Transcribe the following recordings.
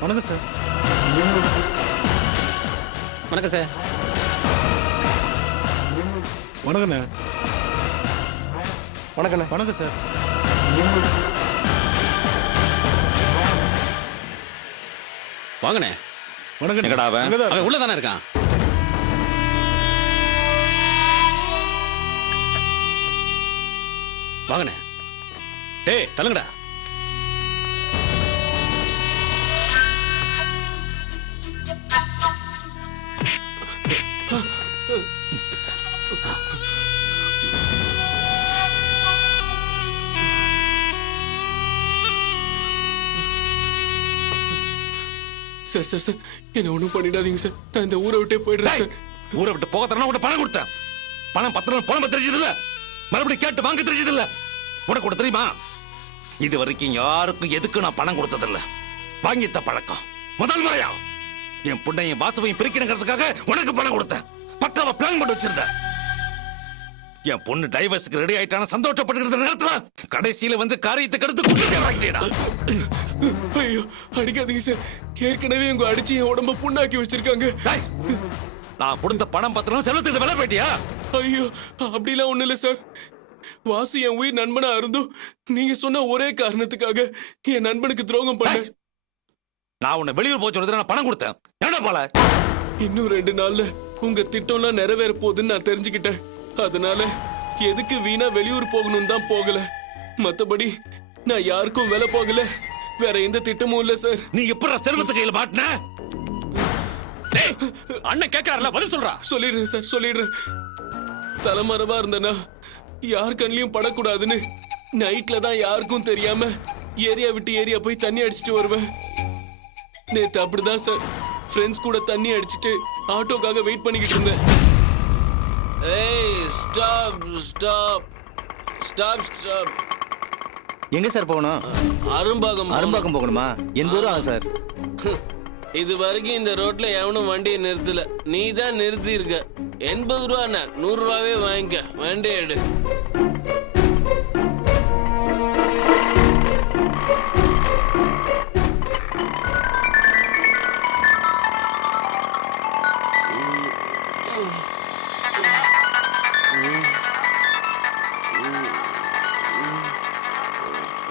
வணக்கம் சார். வணக்கம் சார். வணக்கண்ணே. வணக்கண்ணே. வணக்கம் சார். வாங்கண்ணே. வணக்கம். எங்கடா அவன்? அவன் உள்ள தானே இருக்கான். வாங்கண்ணே. டேய் தள்ளுங்கடா. சார் சார் சார் என்ன ஒன்றும் பண்ணிடாதீங்க சார். நான் இந்த ஊரை விட்டே போயிடுறேன் சார். ஊரை விட்டு போக தரணும். உன்கிட்ட பணம் கொடுத்தேன். பணம் 10 நாள் புலம்ப தெரிஞ்சது இல்ல. மறுபடியும் கேட்டு வாங்க தெரிஞ்சது இல்ல. உனக்கு கூட தெரியுமா? இது வரைக்கும் யாருக்கும் எதுக்கும் நான் பணம் கொடுத்ததில்ல. வாங்கித்த பழக்கம் முதல் முறையா என் புண்ணையும் வாசுவையும் பிரிக்கணுங்கிறதுக்காக உனக்கு பணம் கொடுத்தேன். பக்காவா பிளான் பண்ணி வச்சிருந்தேன். என் பொண்ணு டைவர்ஸுக்கு ரெடி ஆயிட்டான சந்தோஷப்பட்டுக்கிற நேரத்துல கடைசியில வந்து காரியத்துக்கு எடுத்து குட்டிடா. ஐயோ அடிக்காதீங்க சார். ஏற்கனவே உங்க அடிச்சு என் உடம்ப புண்ணாக்கி வச்சிருக்காங்க. நான் கொடுத்த பணம் 10 நாள் செலவுக்கு விலை போயிட்டியா? ஐயோ அப்படிலாம் ஒண்ணு இல்ல சார். வாசு என் உயிர் நண்பனா இருந்தும் நீங்க சொன்ன ஒரே காரணத்துக்காக என் நண்பனுக்கு துரோகம் பண்ண. நான் உன்னை வெளியூர் போய் சொல்றது நான் பணம் கொடுத்தேன். என்ன போல இன்னும் 2 நாள்ல உங்க திட்டம்லாம் நிறைவேற போகுதுன்னு நான் தெரிஞ்சுக்கிட்டேன். அதனால எதுக்கு வீணா வெளியூர் போகணும்னு தான் போகல. மத்தபடி நான் யாருக்கும் வேலை போகல. வேற எந்த திட்டமும் இல்ல சார். நீ எப்படா செல்வத்து கையில மாட்டின? டேய் அண்ணன் கேக்குறாருல பதில் சொல்றா. சொல்லிடுறேன் சார் சொல்லிடுறேன். தலைமறைவா இருந்தனா யார் கண்ணிலையும் படக்கூடாதுன்னு நைட்ல தான் யாருக்கும் தெரியாம ஏரியா விட்டு ஏரியா போய் தண்ணி அடிச்சிட்டு வருவேன். நேத்து அப்படிதான் சார் ஃப்ரெண்ட்ஸ் கூட தண்ணி அடிச்சிட்டு ஆட்டோக்காக வெயிட் பண்ணிக்கிட்டு இருந்தேன். ஏய் ஸ்டாப் ஸ்டாப் ஸ்டாப் ஸ்டாப். எங்க சார் போகணும்? அரும்பாக்கம். அரும்பாக்கம் போகணுமா? எந்த ஊரும் ஆகும் சார்? இது வரைக்கும் இந்த ரோட்ல எவனும் வண்டியை நிறுத்தல. நீ தான் நிறுத்தி இருக்க. 80 ரூபா 100 ரூபாவே வாங்கிக்க. வண்டி எடு.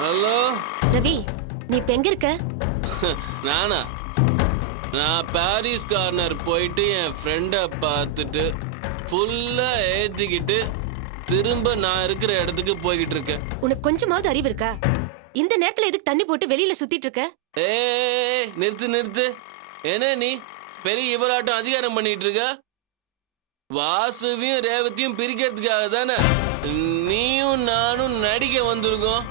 ஹலோ ரவி, நீ இப்ப எங்க இருக்க? நானா? நான் பாரிஸ் கார்னர் போயிட்டு என் ஃப்ரெண்டை பார்த்துட்டு ஃபுல்லா ஏத்திக்கிட்டு திரும்ப நான் இருக்கிற இடத்துக்கு போய்கிட்டு இருக்கேன். உனக்கு கொஞ்சமாவது அறிவு இருக்கா? இந்த நேரத்துல எதுக்கு தண்ணி போட்டு வெளியில சுத்திட்டு இருக்க? ஏய் நிறுத்து நிறுத்து. என்ன நீ பெரிய இவராட்டம் அதிகாரம் பண்ணிட்டு இருக்க? வாசுவையும் ரேவதியும் பிரிக்கிறதுக்காக தானே நீயும் நானும் நடிக்க வந்திருக்கோம்.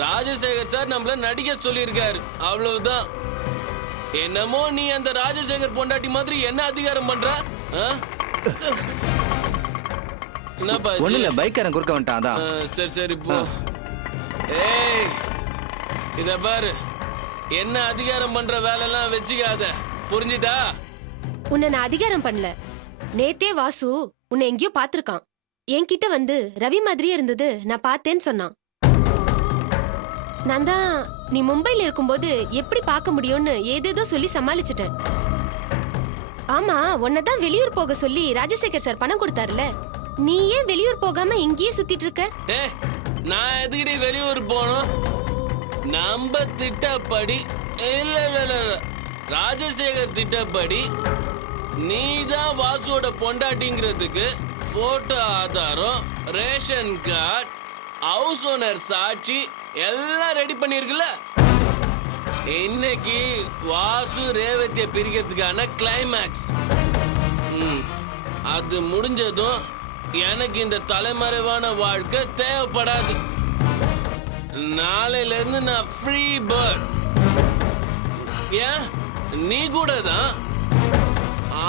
ராஜசேகர் சார் நம்மள நடிக்க சொல்லியிருக்காரு. அவ்வளவுதான். என்னமோ நீ அந்த ராஜசேகர் பொண்டாட்டி மாதிரி என்ன அதிகாரம் பண்ற? என்னப்பா? ஒண்ணு இல்ல, பைக்காரன் குறுக்க வந்துட்டான் அதான். சரி சரி போ. ஏய் இத பாரு, என்ன அதிகாரம் பண்ற வேலையெல்லாம் வச்சுக்காத. புரிஞ்சுதா? உன்னை நான் அதிகாரம் பண்ணல. நேத்தே வாசு உன்னை எங்கேயோ பாத்திருக்கான். என்கிட்ட வந்து ரவி மாதிரியே இருந்தது நான் பார்த்தேன்னு சொன்னான். நான் தான் நீ மும்பைல இருக்கும்போது எப்படி பார்க்க முடியும்னு ஏதேதோ சொல்லி சமாளிச்சிட்டேன். ஆமா, உன்னதான் வெளியூர் போக சொல்லி ராஜசேகர் சார் பணம் கொடுத்தாருல, நீ ஏன் வெளியூர் போகாம இங்கேயே சுத்திட்டு இருக்க? நான் எதுக்கிட்டே வெளியூர் போனோம்? நம்ம திட்டப்படி இல்ல இல்ல இல்ல, ராஜசேகர் திட்டப்படி நீ தான் வாசுவோட பொண்டாட்டிங்கிறதுக்கு போட்டோ ஆதாரம், ரேஷன் கார்டு, ஹவுஸ் ஓனர் சாட்சி எல்லாம் ரெடி பண்ணிருக்குல்ல. இன்னைக்கு வாசு ரேவதியை பிரிக்கிறதுக்கான கிளைமேக்ஸ். அது முடிஞ்சதும் எனக்கு இந்த தலைமறைவான வாழ்க்கை தேவைப்படாது. நாளையில இருந்து நான் ஃப்ரீ பேர்ட். ஏன் நீ கூட தான்.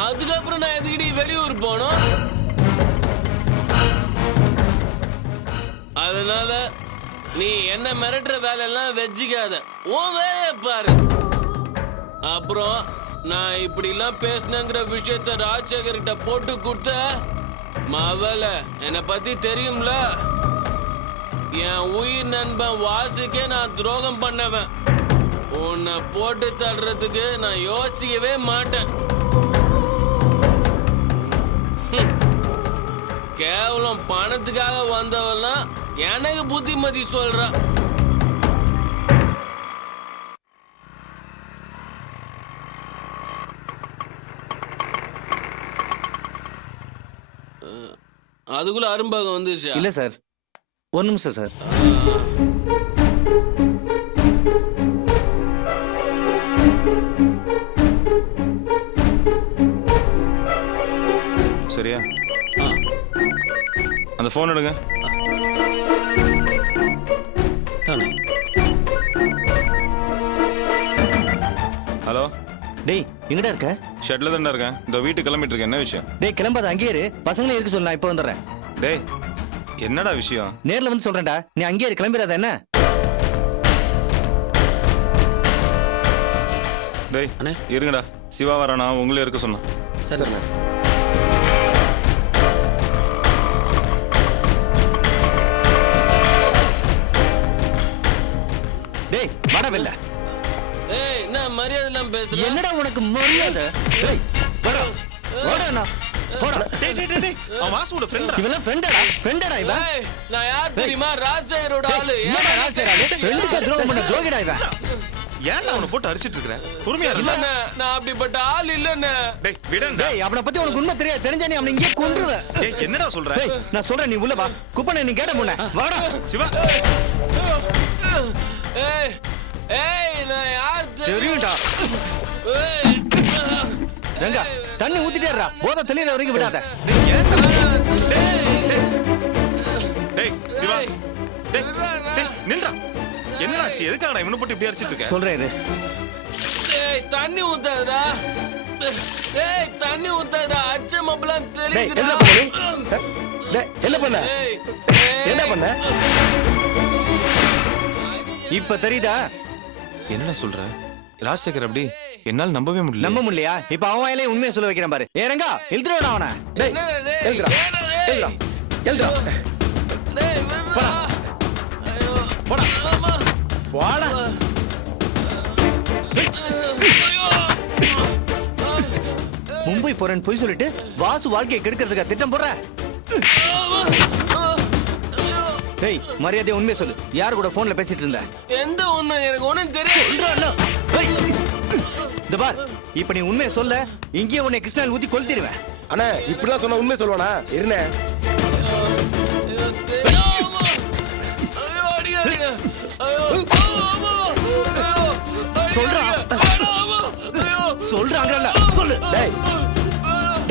அதுக்கப்புறம் நான் எதுக்கிட்டே வெளியூர் போனோம்? அதனால நீ என்ன மிரட்டுற வேலையெல்லாம் வச்சுக்காத. உன் வேலையை பாரு. அப்புறம் நான் இப்படி எல்லாம் பேசினங்கிற விஷயத்த ராஜசேகர் கிட்ட போட்டு கொடுத்த மவல என்னை பத்தி தெரியும்ல. என் உயிர் நண்பன் வாசுக்கே நான் துரோகம் பண்ணவன். உன்னை போட்டு தள்ளுறதுக்கு நான் யோசிக்கவே மாட்டேன். கேவலம் பணத்துக்காக வந்தவெல்லாம் எனக்கு புத்திமதி சொல்றா. அதுக்குள்ள அரும்பாகம் வந்துருச்சா? இல்ல சார், ஒரு நிமிஷம் சார். சரியா? அந்த போன் எடுங்க. தானே. ஹலோ, டேய் எங்கடா இருக்க? ஷெட்ல தானே இருக்கேன். இந்த வீட்டுக்கு கிளம்பிட்டு இருக்கேன். என்ன விஷயம்? டேய் கிளம்பாத, அங்கேயே இரு. பசங்களை இருக்கு சொல்லு, நான் இப்போ வந்துடுறேன். டேய், என்னடா விஷயம்? நேர்ல வந்து சொல்றேன்டா, நீ அங்கேயே இரு, கிளம்பிடாத என்ன? டேய் அண்ணே. இருங்கடா, சிவா வரானா? உங்களே இருக்க சொன்னான். சரி. டேய் வாடா வெளில. ஏய், என்ன மரியாதை இல்லாம பேசுற? என்னடா உனக்கு மரியாதை? டேய் வாடா. வாடா அண்ணா. போடா. டேய் டேய் டேய், அவன் வாசுவோட ஃப்ரெண்டா? இவெல்லாம் ஃப்ரெண்டா இவன்? ஏய், நான் யார் தெரியுமா? ராஜசேகரோட ஆளு. என்னடா ராசேராளே? ஃப்ரெண்டுக்கு துரோகம் பண்ண துரோகிடா இவன். ஏன்டா அவனை போட்டு அடிச்சிட்டு இருக்கற? பொறுமையா இரு. இல்லண்ணே, நான் அப்படிப்பட்ட ஆள் இல்லண்ணே. டேய் விடண்டா. டேய் அவனை பத்தி உனக்கு உண்மை தெரிஞ்சா நீ அவனை இங்கே கொன்றுவ. டேய் என்னடா சொல்ற? டேய் நான் சொல்றேன், நீ உள்ள வா. குப்பனை நீ கேட்ட முன்ன வாடா. சிவா, ஏய், ஏய், நான் யார் தெரியும்டா. ஏய், ரங்கா தண்ணி ஊத்திட்டேறா, போத தெளிற வரைக்கும் விடாத. டேய் சிவா, டேய் டேய் நில்றா. என்னடாச்சு? எதுக்காகடா இவனை போட்டு இப்படி அடிச்சிட்டு இருக்க? சொல்றேன் இரு. ஏய், தண்ணி ஊத்தாதடா. ஏய், தண்ணி ஊத்தாதடா. அச்ச மப்பலாம் டேய் என்ன தெரியுதுடா. பண்ண நீ? டேய் என்ன பண்ண? ஏய், என்ன பண்ண? இப்ப தெரியுதா? என்னடா சொல்ற? ராஜசேகர் அப்படி என்னால நம்பவே முடியல. நம்ப முடியலையா? இப்ப அவன் வாயிலே உண்மையை சொல்ல வைக்கிறேன் பாரு. ஏ ரங்கா எழுதுறோடா அவனை. டேய் என்னடா டேய்? எழுதுடா. ஏன்டா டேய்? எழுதுடா. எழுதுடா. டேய், விட்றா. ஐயோ, போடா. ஆமா. போடா. மும்பை போறேன்னு பொய் சொல்லிட்டு வாசு வாழ்க்கையை கெடுக்கிறதுக்கு திட்டம் போடுற. டேய் மரியாதை உண்மையை சொல்லு, யாரு கூட போன்ல பேசிட்டு இருந்த? எந்த உண்மை எனக்கு ஒண்ணும் தெரியாது. இந்த பார், இப்ப நீ உண்மையை சொல்ல, இங்கேயே உன்னை கிருஷ்ணாவில் ஊத்தி கொளுத்திடுவேன். அண்ணா இப்படிலாம் சொன்ன உண்மை சொல்லுவானா? இருந்தே ஐயோ, தெரியாம. ஐயோ, அடிக்காதீங்க. ஐயோ, ஆமா. ஐயோ, சொல்றா. ஆமா. ஐயோ, சொல்றாங்கல்ல சொல்லு. டேய்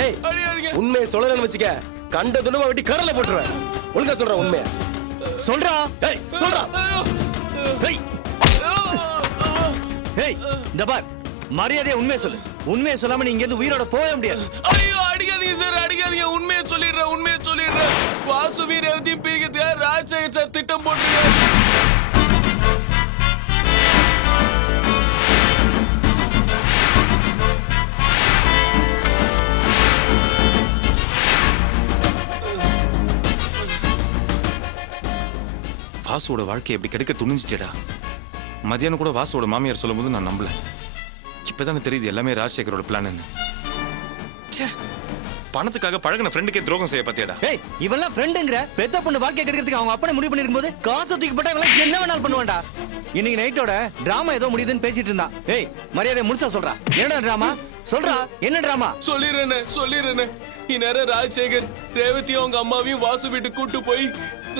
டேய் அடிக்காதீங்க. உண்மையை சொல்லலன்னு வச்சுக்க, கண்ட துணுமா வெட்டி கடலை போட்டுருவேன். ஒழுங்கா சொல்ற உண்மையை சொல்றா. டேய் சொல்றா. டேய் டேய் இந்த பார், மரியாதையை உண்மையை சொல்லு. உண்மையை சொல்லாம நீ இங்க இருந்து உயிரோட போக முடியாது. ஐயோ, அடிக்காதீங்க சார், அடிக்காதீங்க. உண்மையை சொல்லிடுறேன், உண்மையை சொல்லிடுறேன். வாசு வீரத்தையும் பிரிக்கிறதுக்காக ராஜசேகர் சார் திட்டம் போட்டுருக்காரு. வாசுவோட வாழ்க்கையை எப்படி கெடுக்க துணிஞ்சிட்டேடா. மதியானம் கூட வாசுவோட மாமியார் சொல்லும் போது நான் நம்பல. இப்பதானே தெரியுது எல்லாமே ராஜசேகரோட பிளான். பணத்துக்காக பழகின ஃப்ரெண்டுக்கே துரோகம் செய்ய பாத்தியாடா. ஏய் இவெல்லாம் ஃப்ரெண்டுங்கற, பெத்த பொண்ணு வாழ்க்கை கெடுக்கிறதுக்கு அவங்க அப்பனே முடிவு பண்ணிருக்கும் போது காசு தூக்கி போட்டா இவெல்லாம் என்ன வேணாலும் பண்ணுவான்டா. இன்னைக்கு நைட்டோட டிராமா ஏதோ முடியுதுன்னு பேசிட்டு இருந்தா. ஏய் மரியாதை முடிச்சா சொல்றா, என்னடா டிராமா? சொல்றா என்ன டிராமா? சொல்லிடுறேன். இந்நேரம் ராஜசேகர் ரேவதியும் அவங்க அம்மாவையும் வாசு வீட்டுக்கு கூட்டு போய்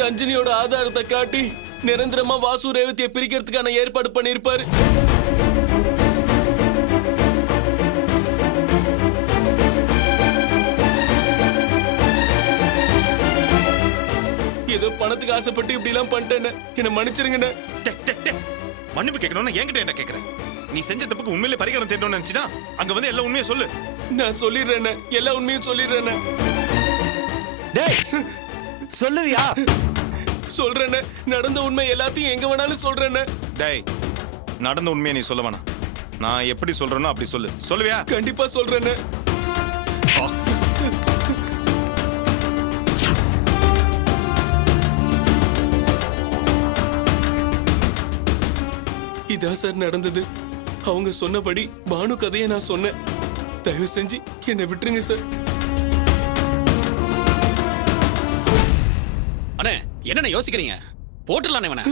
ரஞ்சினியோட ஆதாரத்தை காட்டி நிரந்தரமா வாசு ரேவதியை பிரிக்கிறதுக்கான ஏற்பாடு பண்ணிருப்பாரு. ஏதோ பணத்துக்கு ஆசைப்பட்டு இப்படி எல்லாம் பண்ணிட்டேன்னு என்ன மன்னிச்சிருங்கண்ணே. மன்னிப்பு கேட்கணும்னா என்கிட்ட என்ன கேட்கற? நீ செஞ்ச தப்புக்கு உண்மையிலே பரிகாரம் தேடணும்னு நினைச்சினா அங்க வந்து எல்லா உண்மையை சொல்லு. நான் சொல்லிடுறேன், எல்லா உண்மையும் சொல்லிடுறேன். டேய் சொல்லுவியா? சொல்றேன், நடந்த உண்மை எல்லாத்தையும் எங்க வேணாலும் சொல்றேன். டேய் நடந்த உண்மையை நீ சொல்ல வேணாம். நான் எப்படி சொல்றேனோ அப்படி சொல்லு. சொல்லுவியா? கண்டிப்பா சொல்றேன். இதான் சார் நடந்தது. அவங்க சொன்னபடி பானு கதையை நான் சொன்னேன். தயவு செஞ்சு என்னை விட்டுருங்க சார். அண்ணே என்னண்ணே யோசிக்கிறீங்க? போட்டுடலானே வேணா.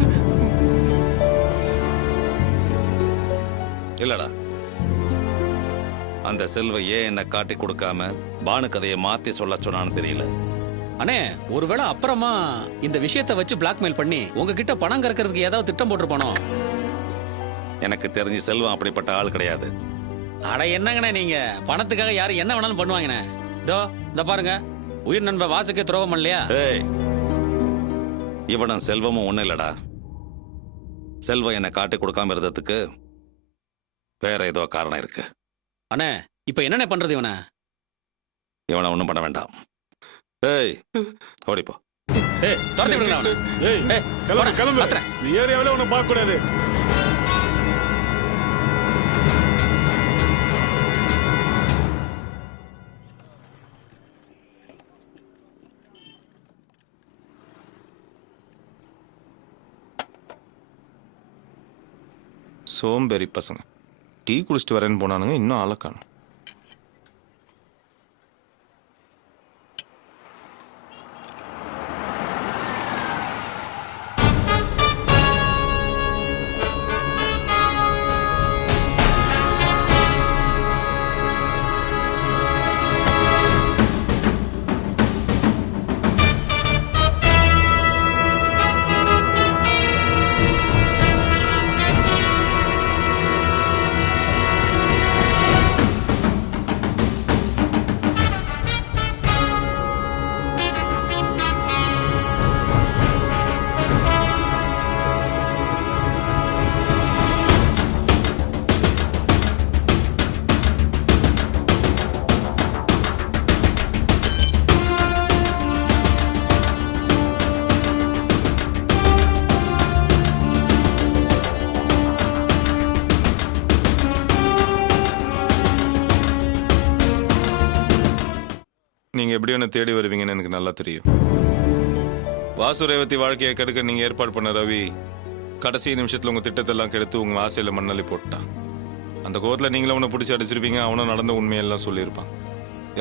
இல்லடா, அந்த செல்வ ஏன் என்ன காட்டி கொடுக்காம பானு கதையை மாத்தி சொல்ல சொன்னான்னு தெரியல. அண்ணே ஒருவேளை அப்புறமா இந்த விஷயத்தை வச்சு பிளாக்மெயில் பண்ணி உங்ககிட்ட பணம் கறக்கிறதுக்கு ஏதாவது திட்டம் போட்டிருப்பானோ? எனக்கு தெரிஞ்சு செல்வம் அப்படிப்பட்ட ஆள் கிடையாது. அட என்னங்கண்ணே நீங்க, பணத்துக்காக யாரும் என்ன வேணாலும் பண்ணுவாங்கண்ணே. இதோ இந்த பாருங்க, உயிர் நண்ப வாசுக்கே துரோகம் பண்ணலையா? ஏய், இவனும் செல்வமும் ஒண்ணு இல்லடா. செல்வம் என்ன காட்டி கொடுக்காம இருந்ததுக்கு வேற ஏதோ காரணம் இருக்கு. அண்ணே இப்ப என்னண்ணே பண்றது இவனை? இவனை ஒண்ணும் பண்ண வேண்டாம். ஏய், ஓடிப்போ. ஏய் துரத்தி விடுங்க அவனை. ஏய் ஏய், கிளம்பு போடா, கிளம்பு. பாத்துறேன். இந்த ஏரியாவில உன்னை பார்க்க கூடாது. சோம்பேறி பசங்க. டீ குடிச்சிட்டு வரேன்னு போனானுங்க, இன்னும் ஆளை காணோம். நீங்க எப்படி என்ன தேடி வருவீங்கன்னு எனக்கு நல்லா தெரியும். வாசு ரேவதி வாழ்க்கையை கெடுக்க நீங்க ஏற்பாடு பண்ண ரவி கடைசி நிமிஷத்துல உங்க திட்டத்தெல்லாம் கெடுத்து உங்க ஆசையில மண்ணள்ளி போட்டான். அந்த கோவத்துல நீங்களும் அவனை பிடிச்சி அடிச்சிருப்பீங்க. அவனும் நடந்த உண்மையெல்லாம் சொல்லியிருப்பான்.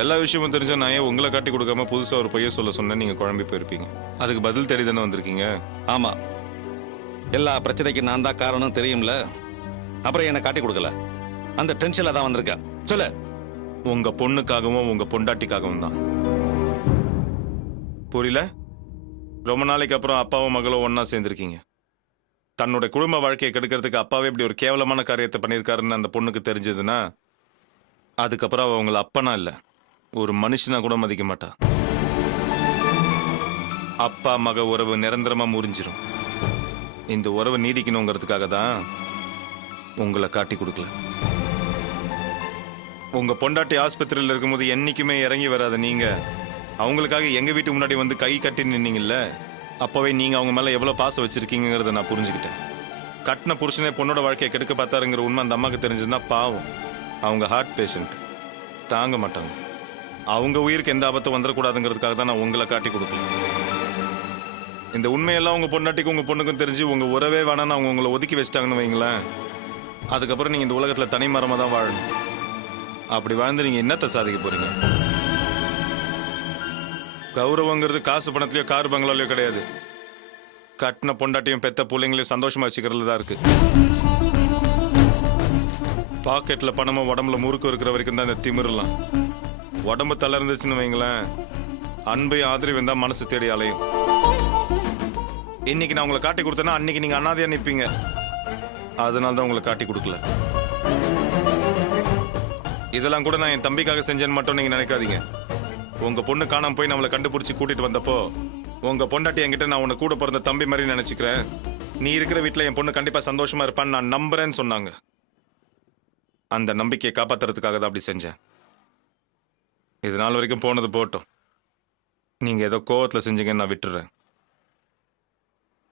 எல்லா விஷயமும் தெரிஞ்ச நான் ஏன் உங்களை காட்டி கொடுக்காம புதுசா ஒரு பையன் சொல்ல சொன்னேன், நீங்க குழம்பி போயிருப்பீங்க. அதுக்கு பதில் தேடி தானே வந்திருக்கீங்க. ஆமா, எல்லா பிரச்சனைக்கு நான் தான் காரணம் தெரியும்ல. அப்புறம் என்ன காட்டி கொடுக்கல, அந்த டென்ஷன்ல தான் வந்திருக்கேன். சொல்லு. உங்க பொண்ணுக்காகவும் உங்க பொண்டாட்டிக்காகவும் தான். புரியல? ரொம்ப நாளைக்கு அப்புறம் அப்பாவும் மகளும் ஒன்னா சேர்ந்திருக்கீங்க. தன்னோட குடும்ப வாழ்க்கையை கெடுக்கிறதுக்கு அப்பாவே இப்படி ஒரு கேவலமான காரியத்தை பண்ணியிருக்காருன்னு அந்த பொண்ணுக்கு தெரிஞ்சதுன்னா அதுக்கப்புறம் அவ உங்களை அப்பனா இல்ல, ஒரு மனுஷனா கூட மதிக்க மாட்டா. அப்பா மக உறவு நிரந்தரமா முறிஞ்சிரும். இந்த உறவு நீடிக்கணுங்கிறதுக்காக தான் உங்களை காட்டி கொடுக்கல. உங்க பொண்டாட்டி ஆஸ்பத்திரியில் இருக்கும்போது என்னைக்குமே இறங்கி வராத நீங்க அவங்களுக்காக எங்க வீட்டு முன்னாடி வந்து கை கட்டி நின்னீங்கல்ல, அப்பவே நீங்க அவங்க மேல எவ்வளவு பாசம் வச்சிருக்கீங்கிறத நான் புரிஞ்சுக்கிட்டேன். கட்டின புருஷனே பொண்ணோட வாழ்க்கையை கெடுக்க பார்த்தாருங்கிற உண்மை அந்த அம்மாக்கு தெரிஞ்சதுன்னா பாவம். அவங்க ஹார்ட் பேஷண்ட், தாங்க மாட்டாங்க. அவங்க உயிருக்கு எந்த ஆபத்தும் வந்துடக்கூடாதுங்கிறதுக்காக தான் நான் உங்களை காட்டி கொடுக்கல. இந்த உண்மையெல்லாம் உங்க பொண்டாட்டிக்கும் உங்க பொண்ணுக்கும் தெரிஞ்சு உங்க உறவே வேணான்னு அவங்க உங்களை ஒதுக்கி வச்சிட்டாங்கன்னு வைங்களேன், அதுக்கப்புறம் நீங்க இந்த உலகத்துல தனி மரமா தான் வாழணும். அப்படி வாழ்ந்து நீங்க என்னத்தை சாதிக்க போறீங்க? கௌரவங்கிறது காசு பணத்திலயோ கார் பங்களாலயோ கிடையாது. கட்டின பொண்டாட்டியும் பெத்த பிள்ளைங்களையும் சந்தோஷமா வச்சுக்கிறதுல தான் இருக்கு. பாக்கெட்ல பணமும் உடம்புல முறுக்கு இருக்கிற வரைக்கும் தான் இந்த திமிரலாம். உடம்பு தளர்ந்துச்சுன்னு வைங்களேன், அன்பையும் ஆதரவையும் தான் மனசு தேடி அலையும். இன்னைக்கு நான் உங்களை காட்டி கொடுத்தேன்னா அன்னைக்கு நீங்க அனாதையா நிற்பீங்க. அதனால தான் உங்களை காட்டி கொடுக்கல. இதெல்லாம் கூட நான் என் தம்பிக்காக செஞ்சேன்னு மட்டும் நீங்க நினைக்காதீங்க. உங்க பொண்ணு காணாம போய் நம்மளை கண்டுபிடிச்சு கூட்டிட்டு வந்தப்போ உங்க பொண்டாட்டி என்கிட்ட நான் உன்னை கூட பிறந்த தம்பி மாதிரி நினைச்சுக்கிறேன், நீ இருக்கிற வீட்டுல என் பொண்ணு கண்டிப்பா சந்தோஷமா இருப்பான்னு நான் நம்புறேன்னு சொன்னாங்க. அந்த நம்பிக்கையை காப்பாத்துறதுக்காக தான் அப்படி செஞ்சேன். இது நாள் வரைக்கும் போனது போட்டோம். நீங்க ஏதோ கோவத்துல செஞ்சீங்கன்னு நான் விட்டுறேன்.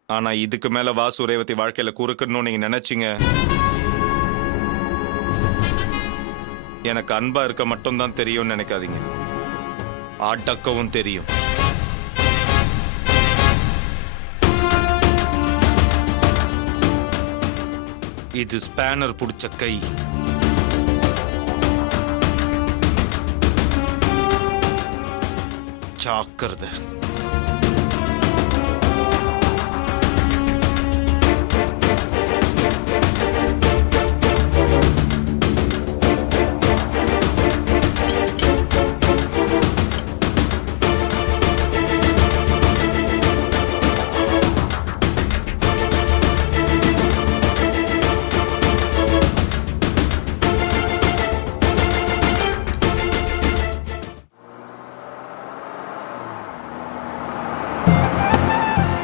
ஆனா இதுக்கு மேல வாசு ரேவதி வாழ்க்கையில குறுக்கணும்னு நீங்க நினைச்சீங்க, எனக்கு அன்பா இருக்க மட்டும் தான் தெரியும்னு நினைக்காதீங்க, அடக்கவும் தெரியும். இது ஸ்பேனர் புடிச்ச கை. ஜாக்கிரதை.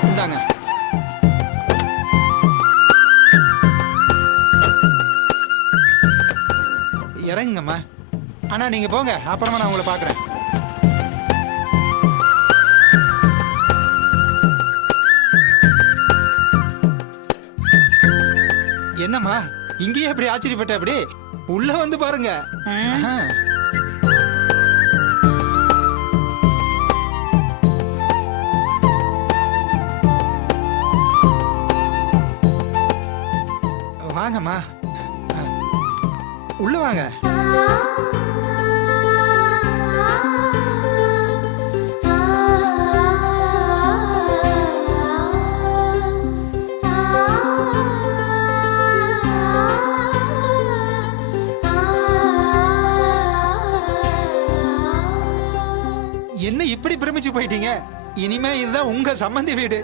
இந்தாங்க. இறங்குங்கம்மா. அண்ணா நீங்க போங்க, அப்புறமா நான் உங்களை பார்க்குறேன். என்னம்மா இங்கேயே அப்படி ஆச்சரியப்பட்ட? அப்படி உள்ள வந்து பாருங்க. ஆஹா. வாங்கம்மா, உள்ள வாங்க. என்ன இப்படி பிரமிச்சு போயிட்டீங்க? இனிமே இதுதான் உங்க சம்மந்தி வீடு.